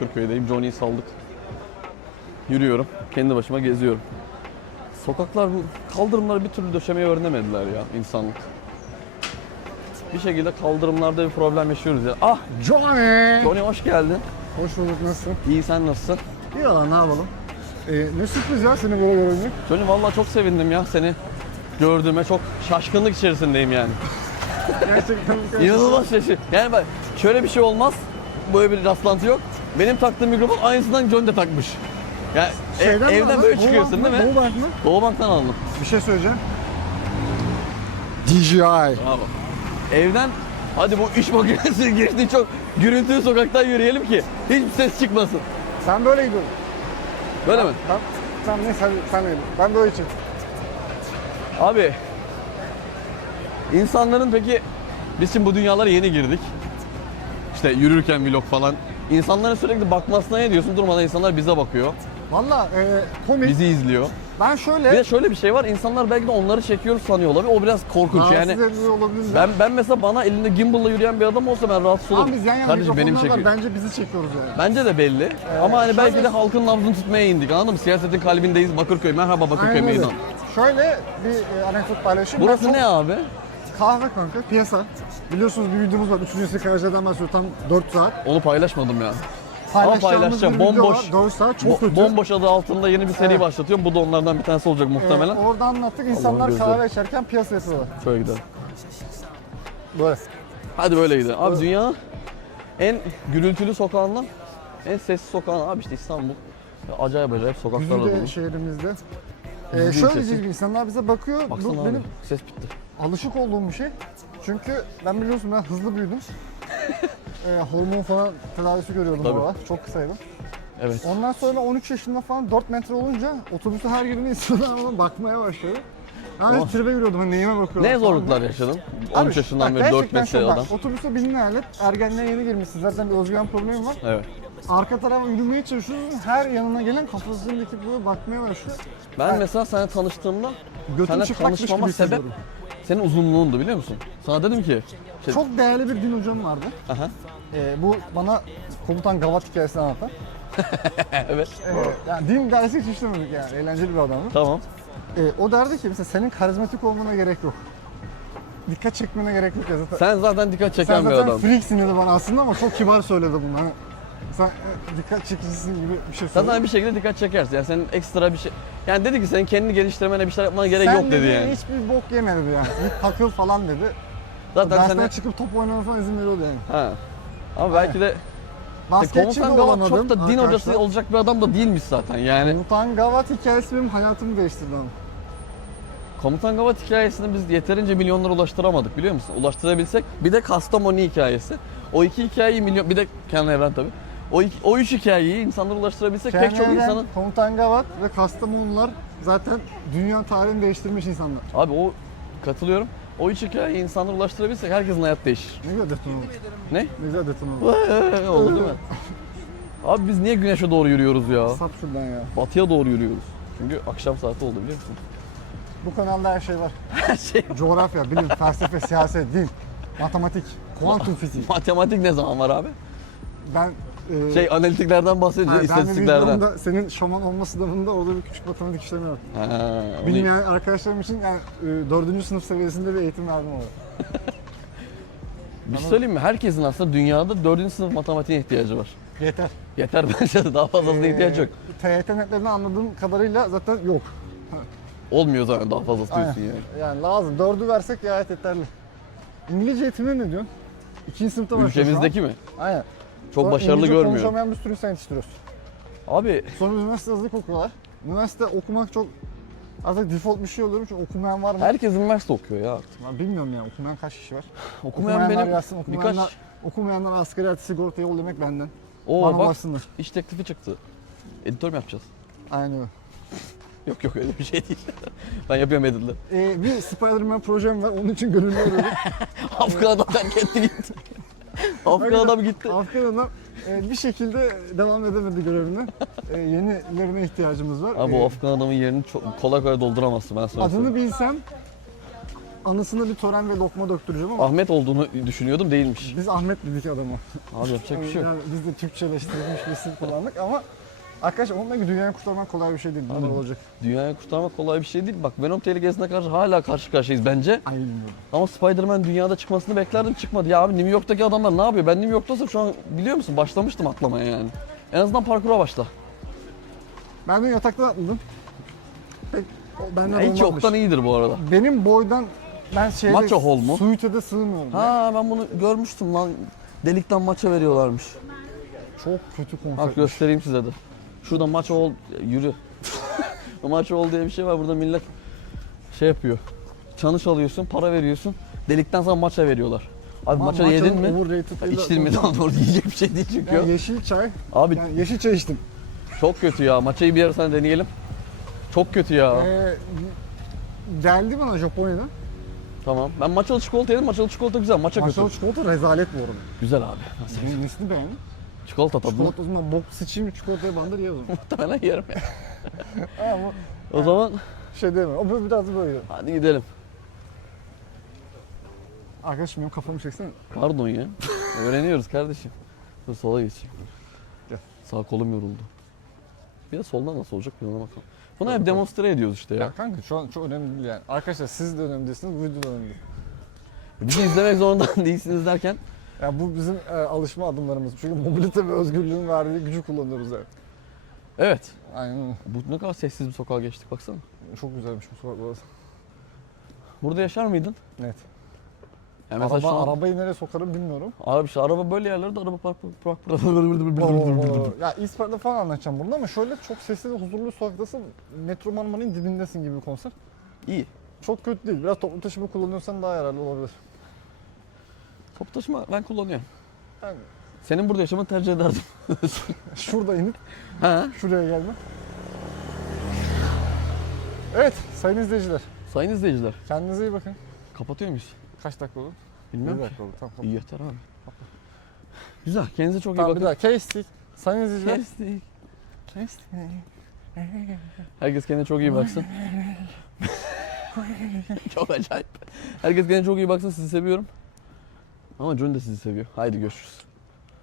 Bakırköy'deyim. Johnny'yi saldık. Yürüyorum. Kendi başıma geziyorum. Sokaklar bu kaldırımları bir türlü döşemeyi öğrenemediler ya insanlık. Bir şekilde kaldırımlarda bir problem yaşıyoruz ya. Ah Johnny! Johnny hoş geldin. Hoş bulduk nasılsın? İyi sen nasılsın? İyi valla ne yapalım? Ee, ne sürpriz ya seni böyle görünce. Johnny vallahi çok sevindim ya seni gördüğüme çok şaşkınlık içerisindeyim yani. Gerçekten İnanılmaz şaşır. Yani bak şöyle bir şey olmaz. Böyle bir rastlantı yok. Benim taktığım mikrofon aynısından John de takmış. Yani ev- Şeyden mi evden aldın? böyle Doğu çıkıyorsun Bank değil mi? Doğu Bank mı? Doğu Bank'tan aldım. Bir şey söyleyeceğim. DJI. Bravo. Evden hadi bu iş makinesi geçti çok gürültülü sokaktan yürüyelim ki hiçbir ses çıkmasın. Sen böyle gidiyorsun. Böyle mi? Tamam. Tamam neyse hadi sen de gidin. Ben böyle için. Abi insanların peki biz şimdi bu dünyalara yeni girdik. İşte yürürken vlog falan. İnsanların sürekli bakmasına ne diyorsun? Durmadan insanlar bize bakıyor. Valla e, komik. Bizi izliyor. Ben Bir şöyle de şöyle bir şey var. insanlar belki de onları çekiyoruz sanıyor olabilir. O biraz korkunç yani. Ben ben mesela bana elinde gimbal'la yürüyen bir adam olsa ben rahatsız olurum. Ama biz yan yana Kardeşim benim çekiyor. Bence bizi çekiyoruz yani. Bence de belli. Ama hani belki şöyle- de halkın nabzını tutmaya indik. Anladın mı? Siyasetin kalbindeyiz. Bakırköy. Merhaba Bakırköy Aynen öyle. meydan. Şöyle bir e, anekdot paylaşayım. Burası çok- ne abi? Kahve kanka, piyasa. Biliyorsunuz bir videomuz var. Üçüncü sigaracıdan bahsediyor. Tam 4 saat. Onu paylaşmadım ya. Paylaşacağımız paylaşacağım. bir video Bomboş. var. 4 saat çok Bo- kötü. bomboş adı altında yeni bir seri Evet. başlatıyorum. Bu da onlardan bir tanesi olacak Ee, muhtemelen. orada anlattık. İnsanlar gözü. kahve içerken piyasa yapıyorlar. Şöyle gidelim. Böyle. Hadi böyle gidelim. Abi dünyanın en gürültülü sokağından en sessiz sokağına abi işte İstanbul. Ya acayip acayip sokaklarla Güzide dolu. şehrimizde. Ee, Güzide şöyle diyeceğim insanlar bize bakıyor. Baksana Bu abi. benim Ses bitti. alışık olduğum bir şey. Çünkü ben biliyorsun ben hızlı büyüdüm. ee, hormon falan tedavisi görüyordum Tabii. oralar. Çok kısaydı. Evet. Ondan sonra 13 yaşında falan 4 metre olunca otobüste her girdiğinde insanlar bana bakmaya başladı. Ben Oh. oh. tribe giriyordum. Hani neyime bakıyorlar Ne falan zorluklar diye. yaşadın? Abi, 13 yaşından bak beri 4 gerçekten metre şu, bak, adam. Otobüse bindiğin alet ergenliğe yeni girmişsin. Zaten bir özgüven problemi var. Evet. Arka tarafa yürümeye çalışıyorsun. Her yanına gelen kafasını dikip böyle bakmaya başlıyor. Ben Evet. mesela seninle tanıştığımda Götüm seninle tanışmama sebep hissediyorum. senin uzunluğundu biliyor musun? Sana dedim ki şey, Çok değerli bir din hocam vardı. Aha. Ee, bu bana komutan Gavat hikayesini anlatan. evet. Ee, yani din dersi hiç işlemedik yani. Eğlenceli bir adamdı. Tamam. Ee, o derdi ki mesela senin karizmatik olmana gerek yok. Dikkat çekmene gerek yok ya zaten. Sen zaten dikkat Sen çeken bir zaten adam. freaksin dedi bana aslında ama çok kibar söyledi bunu. Hani sen e, dikkat çekicisin gibi bir şey söyledi. Zaten bir şekilde dikkat çekersin. Yani senin ekstra bir şey... Yani dedi ki senin kendini geliştirmene bir şeyler yapmana gerek Sen yok dedi yani. hiçbir bok yeme dedi yani. Git takıl falan dedi. Zaten Dersten sana... çıkıp top oynamana falan izin veriyordu yani. Ha. Ama belki de Basketçi de olamadım. çok da din hocası olacak bir adam da değilmiş zaten yani. Komutan Gavat hikayesi benim hayatımı değiştirdi ama. Komutan Gavat hikayesini biz yeterince milyonlara ulaştıramadık biliyor musun? Ulaştırabilsek bir de Kastamonu hikayesi. O iki hikayeyi milyon bir de Kenan Evren tabii. O, o üç hikayeyi insanlara ulaştırabilsek pek çok insanın Komutan Gavat ve Kastamonular zaten dünya tarihini değiştirmiş insanlar. abi o katılıyorum. O üç hikayeyi insanlara ulaştırabilsek herkesin hayatı değişir. Ne güzel deton oldu. Ne? Ne güzel deton oldu. Oldu değil mi? Abi biz niye güneşe doğru yürüyoruz ya? Sap şuradan ya. Batıya doğru yürüyoruz. Çünkü akşam saati oldu biliyor musun? Bu kanalda her şey var. Her şey Coğrafya, bilim, felsefe, siyaset, din, matematik, kuantum fiziği. Matematik ne zaman var abi? Ben e, Şey analitiklerden bahsedince ha, ben de istatistiklerden. videomda senin şaman olma sınavında orada bir küçük matematik işlemi var. Ha, onu- Bilmeyen arkadaşlarım için yani e, dördüncü sınıf seviyesinde bir eğitim verdim orada. Bir şey söyleyeyim mi? Herkesin aslında dünyada 4. sınıf matematiğe ihtiyacı var. Yeter. Yeter bence de daha fazlasına ihtiyaç yok. Ee, TYT netlerinden anladığım kadarıyla zaten yok. Olmuyor zaten daha fazlası diyorsun yani. Yani lazım. Dördü versek gayet yeterli. İngilizce eğitimine ne diyorsun? İkinci sınıfta başlıyor şu an. Ülkemizdeki mi? Aynen. Çok Sonra başarılı İngilizce görmüyorum. konuşamayan bir sürü insan yetiştiriyoruz. Abi Sonra üniversite hazırlık okuyorlar. Üniversite okumak çok artık default bir şey oluyor çünkü okumayan var mı? herkes üniversite okuyor ya. Ben bilmiyorum yani okumayan kaç kişi var? Okumayan Okumayanlar benim yazsın, okumayanlar, birkaç... okumayanlar asgari artı sigorta yol demek benden. Oo Bana bak ulaşsınlar. iş teklifi çıktı. Editör mü yapacağız? Aynen öyle. Yok yok öyle bir şey değil. ben yapıyorum editler. Ee, bir Spider-Man projem var. Onun için gönüllü arıyorum. Afgan adam terk etti gitti. Afgan adam gitti. Afgan adam e, bir şekilde devam edemedi görevine. E, yenilerine ihtiyacımız var. Abi E, bu Afgan adamın yerini çok kolay kolay dolduramazsın ben sana Adını söyleyeyim. bilsem anısına bir tören ve lokma döktüreceğim ama Ahmet olduğunu düşünüyordum değilmiş. biz Ahmet dedik adama. Abi yapacak bir şey yok. Yani biz de Türkçeleştirilmiş bir isim kullandık ama Arkadaşlar onunla ki dünyayı kurtarmak kolay bir şey değil. Bunlar Abi, olacak. Dünyayı kurtarmak kolay bir şey değil. Bak Venom tehlikesine karşı hala karşı karşıyayız bence. Ay bilmiyorum. Ama Spider-Man dünyada çıkmasını beklerdim çıkmadı. Ya abi New York'taki adamlar ne yapıyor? Ben New York'tasam şu an biliyor musun? Başlamıştım atlamaya yani. En azından parkura başla. Ben dün yatakta atladım. Pek o benden Ya hiç olmamış. yoktan iyidir bu arada. Benim boydan ben şeyde Maço hol mu? suitede sığmıyorum. ya. Ha ben bunu görmüştüm lan. Delikten maça veriyorlarmış. Çok kötü Bak konsept. göstereyim size de. Şurada maç ol yürü. maç ol diye bir şey var. Burada millet şey yapıyor. Çanış alıyorsun, para veriyorsun. Delikten sonra maça veriyorlar. Abi Ama maça yedin mi? İçtin mi daha doğru yiyecek bir şey değil çünkü. Yani yeşil çay. Abi Yani yeşil çay içtim. çok kötü ya. Maçayı bir ara sana deneyelim. Çok kötü ya. Ee, geldi bana Japonya'dan. Tamam. Ben maçalı çikolata yedim. Maçalı çikolata güzel. Maça kötü. Maçalı çikolata rezalet bu arada. Güzel abi. Nasıl? Ne- Nesini beğendin? Çikolata tadı. Çikolata o zaman bok sıçayım çikolataya bandır ye o zaman. Muhtemelen yerim ya. Ama O zaman şey deme. O böyle biraz böyle. hadi gidelim. Arkadaşım benim kafamı çeksene. Pardon ya. Öğreniyoruz kardeşim. Dur sola geçeyim. Gel. Sağ kolum yoruldu. Bir de soldan nasıl olacak bir ona bakalım. Bunu hep demonstre ediyoruz işte ya. Ya kanka şu an çok önemli değil yani. Arkadaşlar siz de önemli değilsiniz, bu video da önemli. Bizi izlemek zorunda değilsiniz derken Ya bu bizim e, alışma adımlarımız. Çünkü mobilite ve özgürlüğün verdiği gücü kullanıyoruz yani. evet. Aynen. Bu ne kadar sessiz bir sokağa geçtik baksana. Çok güzelmiş bu sokak burası. Burada yaşar mıydın? Net. Ya mesela Araba, şu an, arabayı nereye sokarım bilmiyorum. Abi işte araba böyle yerlerde araba park park park ya İsparta falan anlatacağım burada ama şöyle çok sesli ve huzurlu bir sokaktasın. Metro Marmara'nın dibindesin gibi bir konsept. İyi. Çok kötü değil. Biraz toplu taşıma kullanıyorsan daha yararlı olabilir. Top taşıma ben kullanıyorum. Yani Senin burada yaşamanı tercih ederdim. şurada inip ha? şuraya gelme. Evet sayın izleyiciler. Sayın izleyiciler. Kendinize iyi bakın. Kapatıyor muyuz? Kaç dakika oldu? Bilmiyorum Bir ki. dakika oldu. Tamam. İyi yeter abi. Güzel. Kendinize çok iyi Tamam bir bakın. daha kestik. Sayın izleyiciler. Kestik. Kestik. Herkes kendine çok iyi baksın. çok acayip. Herkes kendine çok iyi baksın. Sizi seviyorum. Ama John de sizi seviyor. Haydi görüşürüz.